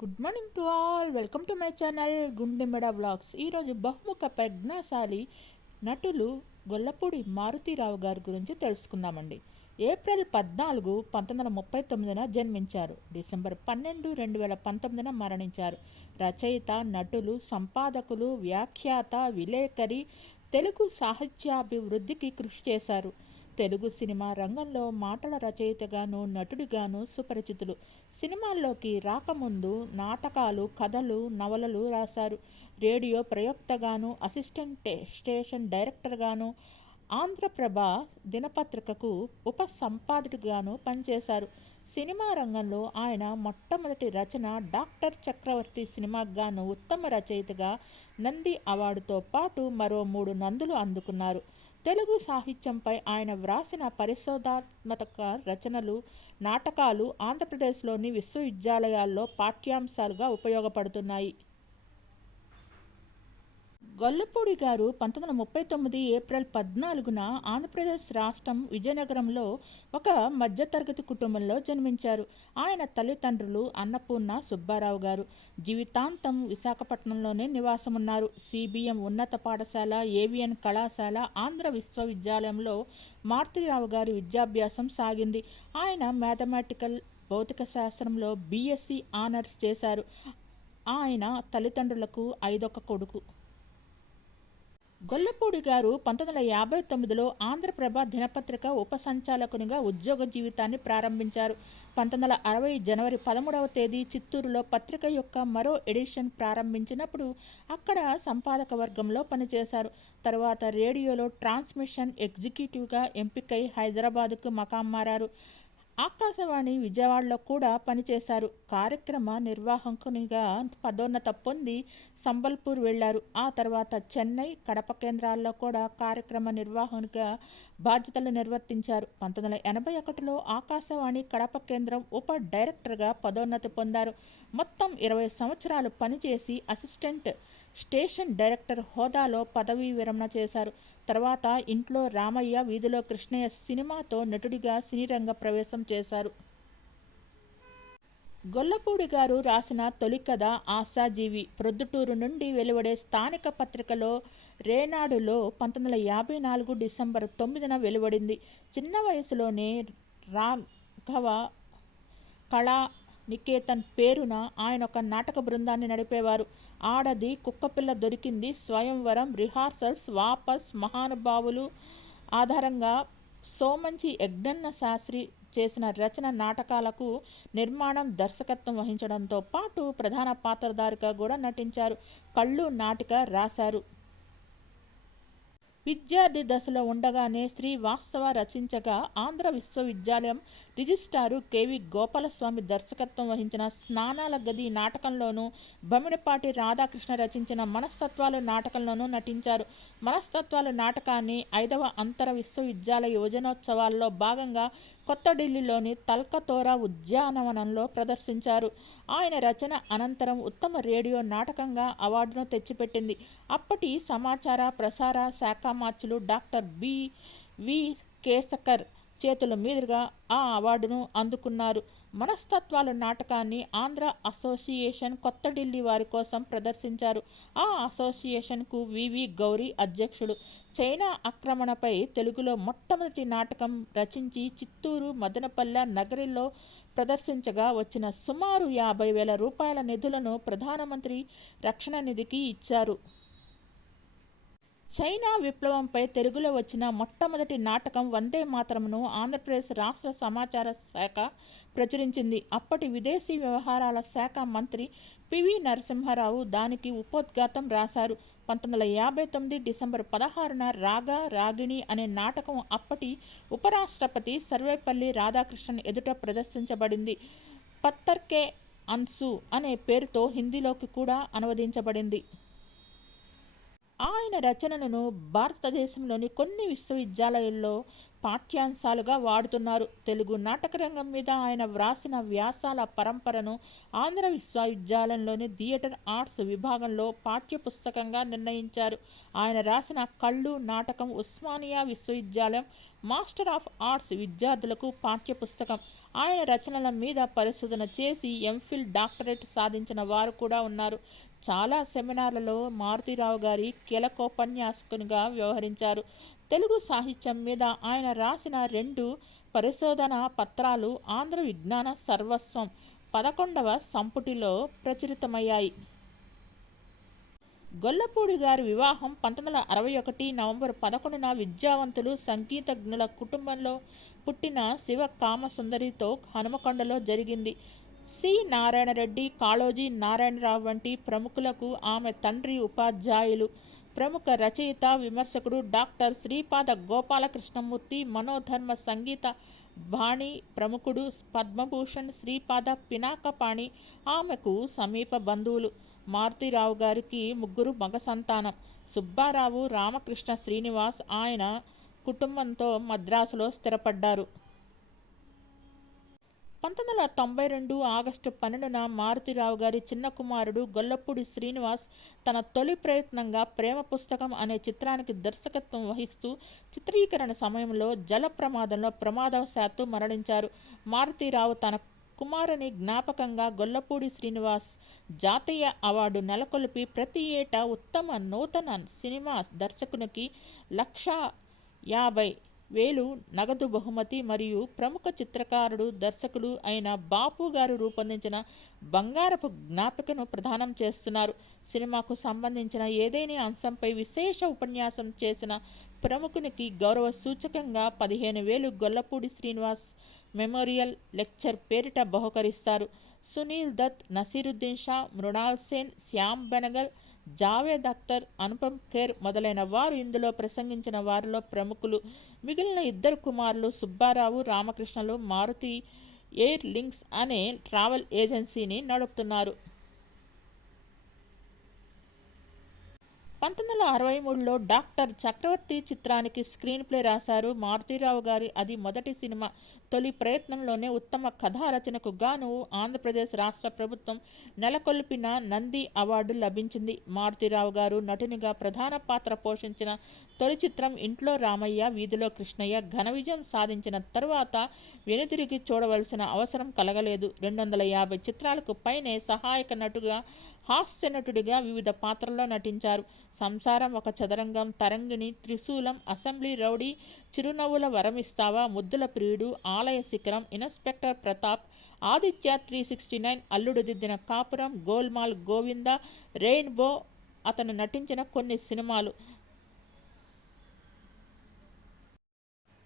Good morning to all welcome to my channel Gundemeda vlogs ఈరోజు బహుముఖ ప్రజ్ఞాశాలి నటులు గొల్లపూడి మారుతీరావు గారి గురించి తెలుసుకుందామండి. ఏప్రిల్ పద్నాలుగు పంతొమ్మిది వందల ముప్పై తొమ్మిదిన జన్మించారు. డిసెంబర్ పన్నెండు రెండు వేల పంతొమ్మిదిన మరణించారు. రచయిత నటులు సంపాదకులు వ్యాఖ్యాత విలేకరి తెలుగు సాహిత్యాభివృద్ధికి కృషి చేశారు. తెలుగు సినిమా రంగంలో మాటల రచయితగాను నటుడిగాను సుపరిచితులు. సినిమాల్లోకి రాకముందు నాటకాలు కథలు నవలలు రాశారు. రేడియో ప్రయోక్తగాను అసిస్టెంట్ స్టేషన్ డైరెక్టర్గాను ఆంధ్రప్రభ దినపత్రికకు ఉప సంపాదకుడిగాను పనిచేశారు. సినిమా రంగంలో ఆయన మొట్టమొదటి రచన డాక్టర్ చక్రవర్తి సినిమాకు గాను ఉత్తమ రచయితగా నంది అవార్డుతో పాటు మరో మూడు నందులు అందుకున్నారు. తెలుగు సాహిత్యంపై ఆయన వ్రాసిన పరిశోధాత్మక రచనలు నాటకాలు ఆంధ్రప్రదేశ్లోని విశ్వవిద్యాలయాల్లో పాఠ్యాంశాలుగా ఉపయోగపడుతున్నాయి. గొల్లపూడి గారు పంతొమ్మిది వందల ముప్పై తొమ్మిది ఏప్రిల్ పద్నాలుగున ఆంధ్రప్రదేశ్ రాష్ట్రం విజయనగరంలో ఒక మధ్యతరగతి కుటుంబంలో జన్మించారు. ఆయన తల్లిదండ్రులు అన్నపూర్ణ సుబ్బారావు గారు. జీవితాంతం విశాఖపట్నంలోనే నివాసమున్నారు. సిబిఎం ఉన్నత పాఠశాల ఏవిఎన్ కళాశాల ఆంధ్ర విశ్వవిద్యాలయంలో మారుతిరావు గారి విద్యాభ్యాసం సాగింది. ఆయన మ్యాథమెటికల్ భౌతిక శాస్త్రంలో బీఎస్సీ ఆనర్స్ చేశారు. ఆయన తల్లిదండ్రులకు ఐదొక కొడుకు. గొల్లపూడి గారు పంతొమ్మిది వందల యాభై తొమ్మిదిలో ఆంధ్రప్రభ దినపత్రిక ఉప సంచాలకునిగా ఉద్యోగ జీవితాన్ని ప్రారంభించారు. పంతొమ్మిది వందల అరవై జనవరి పదమూడవ తేదీ చిత్తూరులో పత్రిక యొక్క మరో ఎడిషన్ ప్రారంభించినప్పుడు అక్కడ సంపాదక వర్గంలో పనిచేశారు. తర్వాత రేడియోలో ట్రాన్స్మిషన్ ఎగ్జిక్యూటివ్గా ఎంపికై హైదరాబాదుకు మకాం మారారు. ఆకాశవాణి విజయవాడలో కూడా పనిచేశారు. కార్యక్రమ నిర్వాహకునిగా పదోన్నత పొంది సంబల్పూర్ వెళ్ళారు ఆ తర్వాత చెన్నై కడప కేంద్రాల్లో కూడా కార్యక్రమ నిర్వాహకునిగా బాధ్యతలు నిర్వర్తించారు. పంతొమ్మిది వందల ఎనభై ఒకటిలో ఆకాశవాణి కడప కేంద్రం ఉప డైరెక్టర్గా పదోన్నతి పొందారు. మొత్తం ఇరవై సంవత్సరాలు పనిచేసి అసిస్టెంట్ స్టేషన్ డైరెక్టర్ హోదాలో పదవీ విరమణ చేశారు. తర్వాత ఇంట్లో రామయ్య వీధిలో కృష్ణయ్య సినిమాతో నటుడిగా సినీ రంగ ప్రవేశం చేశారు. గొల్లపూడి గారు రాసిన తొలి కథ ఆశాజీవి. ప్రొద్దుటూరు నుండి వెలువడే స్థానిక పత్రికలో రేనాడులో పంతొమ్మిది వందల యాభై నాలుగు డిసెంబర్ తొమ్మిదిన వెలువడింది. చిన్న వయసులోనే రాఘవ కళా నికేతన్ పేరున ఆయన ఒక నాటక బృందాన్ని నడిపేవారు. ఆడది కుక్కపిల్ల దొరికింది. స్వయంవరం రిహార్సల్స్ వాపస్ మహానుభావులు ఆధారంగా సోమంచి యజ్ఞన్న శాస్త్రి చేసిన రచన నాటకాలకు నిర్మాణం దర్శకత్వం వహించడంతో పాటు ప్రధాన పాత్రధారిగా కూడా నటించారు. కళ్ళు నాటిక రాశారు. విద్యార్థి దశలో ఉండగానే శ్రీ వాస్తవ రచించగా ఆంధ్ర విశ్వవిద్యాలయం రిజిస్టారు కేవి గోపాలస్వామి దర్శకత్వం వహించిన స్నానాల గది నాటకంలోనూ బమిడిపాటి రాధాకృష్ణ రచించిన మనస్తత్వాలు నాటకంలోనూ నటించారు. మనస్తత్వాలు నాటకాన్ని ఐదవ అంతర విశ్వవిద్యాలయ యువజనోత్సవాల్లో భాగంగా కొత్త ఢిల్లీలోని తల్కతోరా ఉద్యానవనంలో ప్రదర్శించారు. ఆయన రచన అనంతరం ఉత్తమ రేడియో నాటకంగా అవార్డును తెచ్చిపెట్టింది. అప్పటి సమాచార ప్రసార శాఖ మార్చులు డాక్టర్ బి. వి. కేసకర్ చేతుల మీదుగా ఆ అవార్డును అందుకున్నారు. మనస్తత్వాల నాటకాన్ని ఆంధ్ర అసోసియేషన్ కొత్త ఢిల్లీ వారి కోసం ప్రదర్శించారు. ఆ అసోసియేషన్కు వివి గౌరీ అధ్యక్షుడు. చైనా ఆక్రమణపై తెలుగులో మొట్టమొదటి నాటకం రచించి చిత్తూరు మదనపల్లె నగరిలో ప్రదర్శించగా వచ్చిన సుమారు యాభై వేల రూపాయల నిధులను ప్రధానమంత్రి రక్షణ నిధికి ఇచ్చారు. చైనా విప్లవంపై తెలుగులో వచ్చిన మొట్టమొదటి నాటకం వందే మాత్రమును ఆంధ్రప్రదేశ్ రాష్ట్ర సమాచార శాఖ ప్రచురించింది. అప్పటి విదేశీ వ్యవహారాల శాఖ మంత్రి పివి నరసింహారావు దానికి ఉపోద్ఘాతం రాశారు. పంతొమ్మిది వందల యాభై తొమ్మిది డిసెంబర్ పదహారున రాగా రాగిణి అనే నాటకం అప్పటి ఉపరాష్ట్రపతి సర్వేపల్లి రాధాకృష్ణన్ ఎదుట ప్రదర్శించబడింది. పత్తర్కే అన్సు అనే పేరుతో హిందీలోకి కూడా అనువదించబడింది. ఆయన రచనలను భారతదేశంలోని కొన్ని విశ్వవిద్యాలయాల్లో పాఠ్యాంశాలుగా వాడుతున్నారు. తెలుగు నాటక రంగం మీద ఆయన వ్రాసిన వ్యాసాల పరంపరను ఆంధ్ర విశ్వవిద్యాలయంలోని థియేటర్ ఆర్ట్స్ విభాగంలో పాఠ్యపుస్తకంగా నిర్ణయించారు. ఆయన రాసిన కళ్ళు నాటకం ఉస్మానియా విశ్వవిద్యాలయం మాస్టర్ ఆఫ్ ఆర్ట్స్ విద్యార్థులకు పాఠ్యపుస్తకం. ఆయన రచనల మీద పరిశోధన చేసి ఎంఫిల్ డాక్టరేట్ సాధించిన వారు కూడా ఉన్నారు. చాలా సెమినార్లలో మారుతిరావు గారి కీలకోపన్యాసకునిగా వ్యవహరించారు. తెలుగు సాహిత్యం మీద ఆయన రాసిన రెండు పరిశోధన పత్రాలు ఆంధ్ర విజ్ఞాన సర్వస్వం పదకొండవ సంపుటిలో ప్రచురితమయ్యాయి. గొల్లపూడి గారి వివాహం పంతొమ్మిది వందల అరవై ఒకటి నవంబర్ పదకొండున విద్యావంతులు సంగీతజ్ఞుల కుటుంబంలో పుట్టిన శివ కామసుందరితో హనుమకొండలో జరిగింది. సి. నారాయణరెడ్డి కాళోజీ నారాయణరావు వంటి ప్రముఖులకు ఆమె తండ్రి ఉపాధ్యాయులు. ప్రముఖ రచయిత విమర్శకుడు డాక్టర్ శ్రీపాద గోపాలకృష్ణమూర్తి మనోధర్మ సంగీత బాణి ప్రముఖుడు పద్మభూషణ్ శ్రీపాద పినాకపాణి ఆమెకు సమీప బంధువులు. మారుతిరావు గారికి ముగ్గురు మగ సంతానం. సుబ్బారావు రామకృష్ణ శ్రీనివాస్ ఆయన కుటుంబంతో మద్రాసులో స్థిరపడ్డారు. పంతొమ్మిది వందల తొంభై రెండు ఆగస్టు పన్నెండున మారుతిరావు గారి చిన్న కుమారుడు గొల్లపూడి శ్రీనివాస్ తన తొలి ప్రయత్నంగా ప్రేమ పుస్తకం అనే చిత్రానికి దర్శకత్వం వహిస్తూ చిత్రీకరణ సమయంలో జల ప్రమాదంలో ప్రమాదవశాత్తు మరణించారు. మారుతిరావు తన కుమారుని జ్ఞాపకంగా గొల్లపూడి శ్రీనివాస్ జాతీయ అవార్డు నెలకొల్పి ప్రతి ఏటా ఉత్తమ నూతన సినిమా దర్శకునికి లక్ష యాభై వేలు నగదు బహుమతి మరియు ప్రముఖ చిత్రకారుడు దర్శకులు అయిన బాపు గారు రూపొందించిన బంగారపు జ్ఞాపికను ప్రదానం చేస్తున్నారు. సినిమాకు సంబంధించిన ఏదైనా అంశంపై విశేష ఉపన్యాసం చేసిన ప్రముఖునికి గౌరవ సూచకంగా పదిహేను వేలు గొల్లపూడి శ్రీనివాస్ మెమోరియల్ లెక్చర్ పేరిట బహుకరిస్తారు. సునీల్ దత్ నసీరుద్దీన్ షా మృణాల్ సేన్ శ్యామ్ బెనగల్ జావేద్ అఖ్తర్ అనుపమ్ ఖేర్ మొదలైన వారు ఇందులో ప్రసంగించిన వారిలో ప్రముఖులు మిగిలిన ఇద్దరు కుమారులు సుబ్బారావు రామకృష్ణలు మారుతి ఎయిర్ లింక్స్ అనే ట్రావెల్ ఏజెన్సీని నడుపుతున్నారు. పంతొమ్మిది వందల అరవై మూడులో డాక్టర్ చక్రవర్తి చిత్రానికి స్క్రీన్ ప్లే రాశారు. మారుతీరావు గారి అది మొదటి సినిమా. తొలి ప్రయత్నంలోనే ఉత్తమ కథా రచనకు గాను ఆంధ్రప్రదేశ్ రాష్ట్ర ప్రభుత్వం నెలకొల్పిన నంది అవార్డు లభించింది. మారుతీరావు గారు నటునిగా ప్రధాన పాత్ర పోషించిన తొలి చిత్రం ఇంట్లో రామయ్య వీధిలో కృష్ణయ్య ఘన విజయం సాధించిన తరువాత వెనుతిరిగి చూడవలసిన అవసరం కలగలేదు. రెండు వందల యాభై చిత్రాలకు పైనే సహాయక నటుగా హాస్య నటుడిగా వివిధ పాత్రల్లో నటించారు. సంసారం ఒక చదరంగం తరంగిణి త్రిశూలం అసెంబ్లీ రౌడీ చిరునవ్వుల వరమిస్తావా Muddula Priyudu Alaya Sikharam inspector Pratap Aditya three sixty nine Alludu Diddina Kapuram golmaal Govinda rainbow అతను నటించిన కొన్ని సినిమాలు.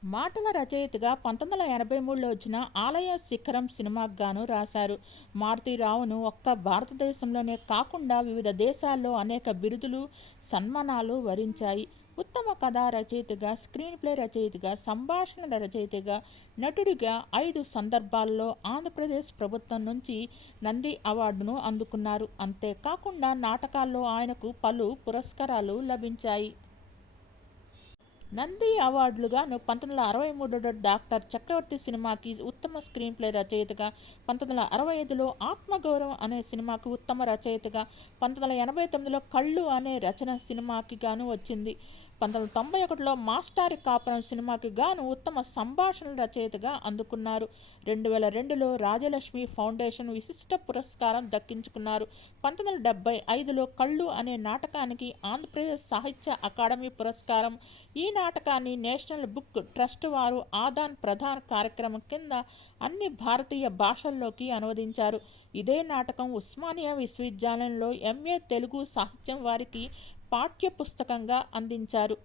మాటల రచయితగా పంతొమ్మిది వందల ఎనభై మూడులో వచ్చిన ఆలయ శిఖరం సినిమాకు గాను రాశారు మారుతిరావును ఒక్క భారతదేశంలోనే కాకుండా వివిధ దేశాల్లో అనేక బిరుదులు సన్మానాలు వరించాయి. ఉత్తమ కథా రచయితగా స్క్రీన్ ప్లే రచయితగా సంభాషణల రచయితగా నటుడిగా ఐదు సందర్భాల్లో ఆంధ్రప్రదేశ్ ప్రభుత్వం నుంచి నంది అవార్డును అందుకున్నారు. అంతేకాకుండా నాటకాల్లో ఆయనకు పలు పురస్కారాలు లభించాయి. నంది అవార్డులుగాను పంతొమ్మిది వందల అరవై మూడులో డాక్టర్ చక్రవర్తి సినిమాకి ఉత్తమ స్క్రీన్ ప్లే రచయితగా పంతొమ్మిది వందల అరవై ఐదులో ఆత్మగౌరవం అనే సినిమాకి ఉత్తమ రచయితగా పంతొమ్మిది వందల ఎనభై తొమ్మిదిలో కళ్ళు అనే రచన సినిమాకి గాను వచ్చింది. పంతొమ్మిది వందల తొంభై ఒకటిలో మాస్టారి కాపురం సినిమాకి గాను ఉత్తమ సంభాషణల రచయితగా అందుకున్నారు. రెండు వేల రెండులో రాజలక్ష్మి ఫౌండేషన్ విశిష్ట పురస్కారం దక్కించుకున్నారు. పంతొమ్మిది వందల డెబ్బై ఐదులో కళ్ళు అనే నాటకానికి ఆంధ్రప్రదేశ్ సాహిత్య అకాడమీ పురస్కారం. ఈ నాటకాన్ని నేషనల్ బుక్ ట్రస్ట్ వారు ఆదాన్ ప్రధాన్ కార్యక్రమం కింద అన్ని భారతీయ భాషల్లోకి అనువదించారు. ఇదే నాటకం ఉస్మానియా విశ్వవిద్యాలయంలో ఎంఏ తెలుగు సాహిత్యం వారికి పాఠ్య పుస్తకంగా అందించారు.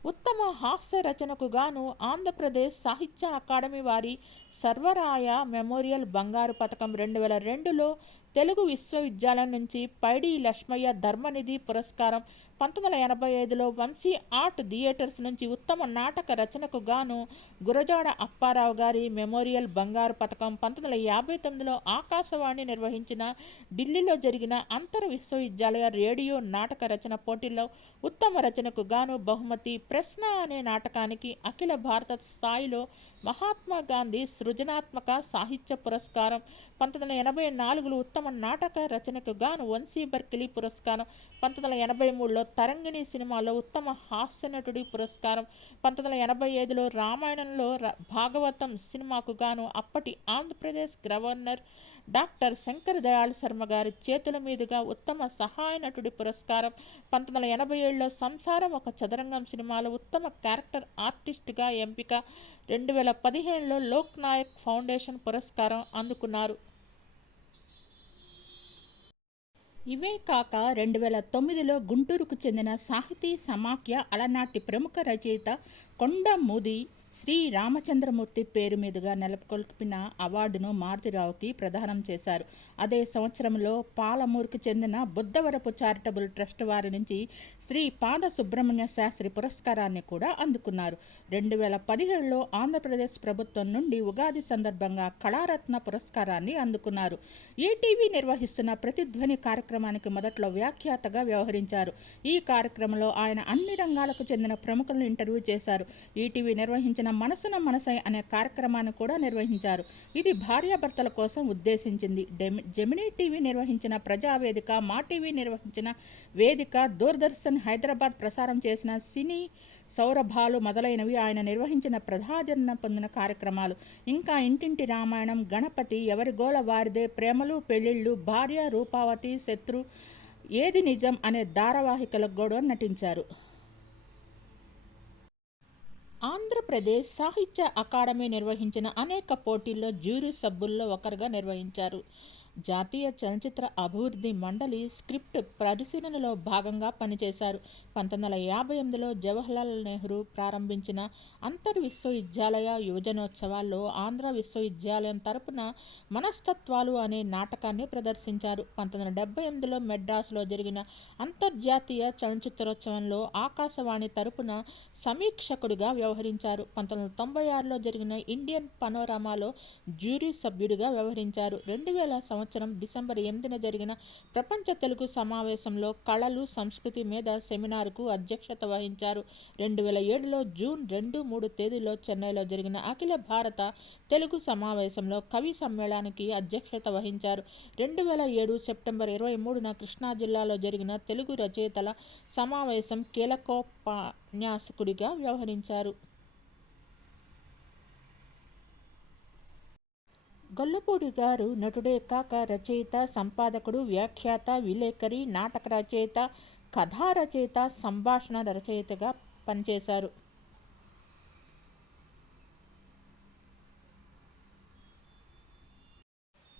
ఉత్తమ హాస్య రచనకు గాను ఆంధ్రప్రదేశ్ సాహిత్య అకాడమీ వారి సర్వరాయ మెమోరియల్ బంగారు పథకం రెండు వేల రెండులో తెలుగు విశ్వవిద్యాలయం నుంచి పైడి లక్ష్మయ్య ధర్మనిధి పురస్కారం పంతొమ్మిది వందల ఎనభై ఐదులో వంశీ ఆర్ట్ థియేటర్స్ నుంచి ఉత్తమ నాటక రచనకు గాను గురజాడ అప్పారావు గారి మెమోరియల్ బంగారు పథకం పంతొమ్మిది వందల యాభై తొమ్మిదిలో ఆకాశవాణి నిర్వహించిన ఢిల్లీలో జరిగిన అంతర్ విశ్వవిద్యాలయ రేడియో నాటక రచన పోటీల్లో ఉత్తమ రచనకు గాను బహుమతి ప్రశ్న అనే నాటకానికి అఖిల భారత స్థాయిలో మహాత్మా గాంధీ సృజనాత్మక సాహిత్య పురస్కారం పంతొమ్మిది వందల ఎనభై నాలుగులో ఉత్తమ నాటక రచనకు గాను వంశీ బర్కిలీ పురస్కారం పంతొమ్మిది వందల ఎనభై మూడులో తరంగిణి సినిమాలో ఉత్తమ హాస్య నటుడి పురస్కారం పంతొమ్మిది వందల ఎనభై ఐదులో రామాయణంలో భాగవతం సినిమాకు గాను అప్పటి ఆంధ్రప్రదేశ్ గవర్నర్ డాక్టర్ శంకర్ దయాళ్ శర్మ గారి చేతుల మీదుగా ఉత్తమ సహాయ నటుడి పురస్కారం. పంతొమ్మిది వందల ఎనభై ఏడులో సంసారం ఒక చదరంగం సినిమాలో ఉత్తమ క్యారెక్టర్ ఆర్టిస్ట్గా ఎంపిక. రెండు వేల పదిహేనులో లోక్ నాయక్ ఫౌండేషన్ పురస్కారం అందుకున్నారు. ఇవే కాక రెండు వేల తొమ్మిదిలో గుంటూరుకు చెందిన సాహితీ సమాఖ్య అలనాటి ప్రముఖ రచయిత కొండ మోదీ శ్రీ రామచంద్రమూర్తి పేరు మీదుగా నెలకొల్పిన అవార్డును మారుతిరావుకి ప్రదానం చేశారు. అదే సంవత్సరంలో పాలమూరుకు చెందిన బుద్ధవరపు చారిటబుల్ ట్రస్ట్ వారి నుంచి శ్రీ పాద సుబ్రహ్మణ్య శాస్త్రి పురస్కారాన్ని కూడా అందుకున్నారు. రెండు వేల పదిహేడులో ఆంధ్రప్రదేశ్ ప్రభుత్వం నుండి ఉగాది సందర్భంగా కళారత్న పురస్కారాన్ని అందుకున్నారు. ఈటీవీ నిర్వహిస్తున్న ప్రతిధ్వని కార్యక్రమానికి మొదట్లో వ్యాఖ్యాతగా వ్యవహరించారు. ఈ కార్యక్రమంలో ఆయన అన్ని రంగాలకు చెందిన ప్రముఖులను ఇంటర్వ్యూ చేశారు. ఈటీవీ నిర్వహించిన మనసున మనసై అనే కార్యక్రమాన్ని కూడా నిర్వహించారు. ఇది భార్యాభర్తల కోసం ఉద్దేశించింది. జెమినీ టీవీ నిర్వహించిన ప్రజావేదిక మా టీవీ నిర్వహించిన వేదిక దూరదర్శన్ హైదరాబాద్ ప్రసారం చేసిన సినీ సౌరభాలు మొదలైనవి ఆయన నిర్వహించిన ప్రధాజన పొందిన కార్యక్రమాలు. ఇంకా ఇంటింటి రామాయణం గణపతి ఎవరి గోల వారిదే ప్రేమలు పెళ్ళిళ్ళు భార్య రూపావతి శత్రు ఏది నిజం అనే ధారావాహికలకు కూడా నటించారు. ఆంధ్రప్రదేశ్ సాహిత్య అకాడమీ నిర్వహించిన అనేక పోటీల్లో జ్యూరీ సభ్యుల్లో ఒకరుగా నిర్వహించారు. జాతీయ చలనచిత్ర అభివృద్ధి మండలి స్క్రిప్ట్ పరిశీలనలో భాగంగా పనిచేశారు. పంతొమ్మిది వందల యాభై ఎనిమిదిలో జవహర్లాల్ నెహ్రూ ప్రారంభించిన అంతర్ విశ్వవిద్యాలయ యువజనోత్సవాల్లో ఆంధ్ర విశ్వవిద్యాలయం తరపున మనస్తత్వాలు అనే నాటకాన్ని ప్రదర్శించారు. పంతొమ్మిది వందల డెబ్బై ఎనిమిదిలో మెడ్రాస్లో జరిగిన అంతర్జాతీయ చలనచిత్రోత్సవంలో ఆకాశవాణి తరపున సమీక్షకుడిగా వ్యవహరించారు. పంతొమ్మిది వందల తొంభై ఆరులో జరిగిన ఇండియన్ పనోరామాలో జ్యూరీ సభ్యుడిగా వ్యవహరించారు. రెండు వేల సంవత్సరం సంవత్సరం డిసెంబర్ ఎనిమిదిన జరిగిన ప్రపంచ తెలుగు సమావేశంలో కళలు సంస్కృతి మీద సెమినార్కు అధ్యక్షత వహించారు. రెండు వేల ఏడులో జూన్ రెండు మూడు తేదీలో చెన్నైలో జరిగిన అఖిల భారత తెలుగు సమావేశంలో కవి సమ్మేళనానికి అధ్యక్షత వహించారు. రెండు వేల ఏడు సెప్టెంబర్ ఇరవై మూడున కృష్ణా జిల్లాలో జరిగిన తెలుగు రచయితల సమావేశం కీలకోపన్యాసకుడిగా వ్యవహరించారు. గొల్లపూడి గారు నటుడే కాక రచయిత సంపాదకుడు వ్యాఖ్యాత విలేకరి నాటక రచయిత కథా రచయిత సంభాషణ రచయితగా పనిచేశారు.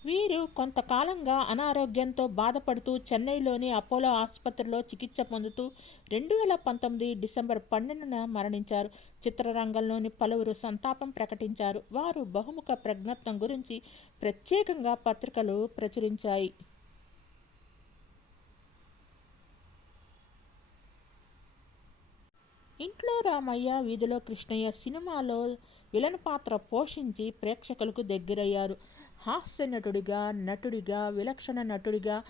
వీరు కొంతకాలంగా అనారోగ్యంతో బాధపడుతూ చెన్నైలోని అపోలో ఆసుపత్రిలో చికిత్స పొందుతూ రెండు వేల పంతొమ్మిది డిసెంబర్ పన్నెండున మరణించారు. చిత్రరంగంలోని పలువురు సంతాపం ప్రకటించారు. వారు బహుముఖ ప్రజ్ఞత్వం గురించి ప్రత్యేకంగా పత్రికలు ప్రచురించాయి. ఇంట్లో రామయ్య వీధిలో కృష్ణయ్య సినిమాలో విలన్ పాత్ర పోషించి ప్రేక్షకులకు దగ్గరయ్యారు. హాస్య నటుడిగా నటుడిగా విలక్షణ నటుడిగా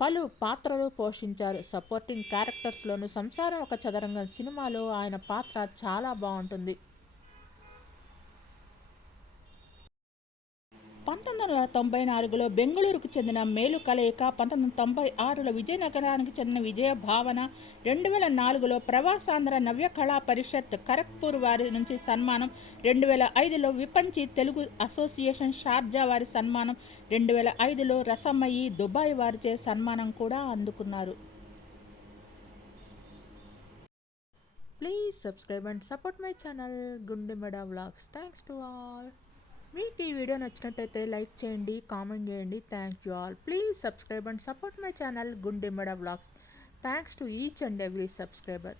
పలు పాత్రలు పోషించారు. సపోర్టింగ్ క్యారెక్టర్స్లోను సంసారం ఒక చదరంగం సినిమాలో ఆయన పాత్ర చాలా బాగుంటుంది. పంతొమ్మిది వందల తొంభై నాలుగులో బెంగళూరుకు చెందిన మేలు కలయిక పంతొమ్మిది వందల తొంభై ఆరులో విజయనగరానికి చెందిన విజయ భావన రెండు వేల నాలుగులో ప్రవాసాంధ్ర నవ్య కళా పరిషత్ ఖరగ్పూర్ వారి నుంచి సన్మానం రెండు వేల ఐదులో విపంచి తెలుగు అసోసియేషన్ షార్జా వారి సన్మానం రెండు వేల ఐదులో రసమయ్యి దుబాయ్ వారిచే సన్మానం కూడా అందుకున్నారు. Please subscribe and support my channel Gundemeda vlogs thanks to all మీకు ఈ వీడియో నచ్చినట్టయితే లైక్ చేయండి కామెంట్ చేయండి. Thank you all please subscribe and support my channel Gundemmada vlogs thanks to each and every subscriber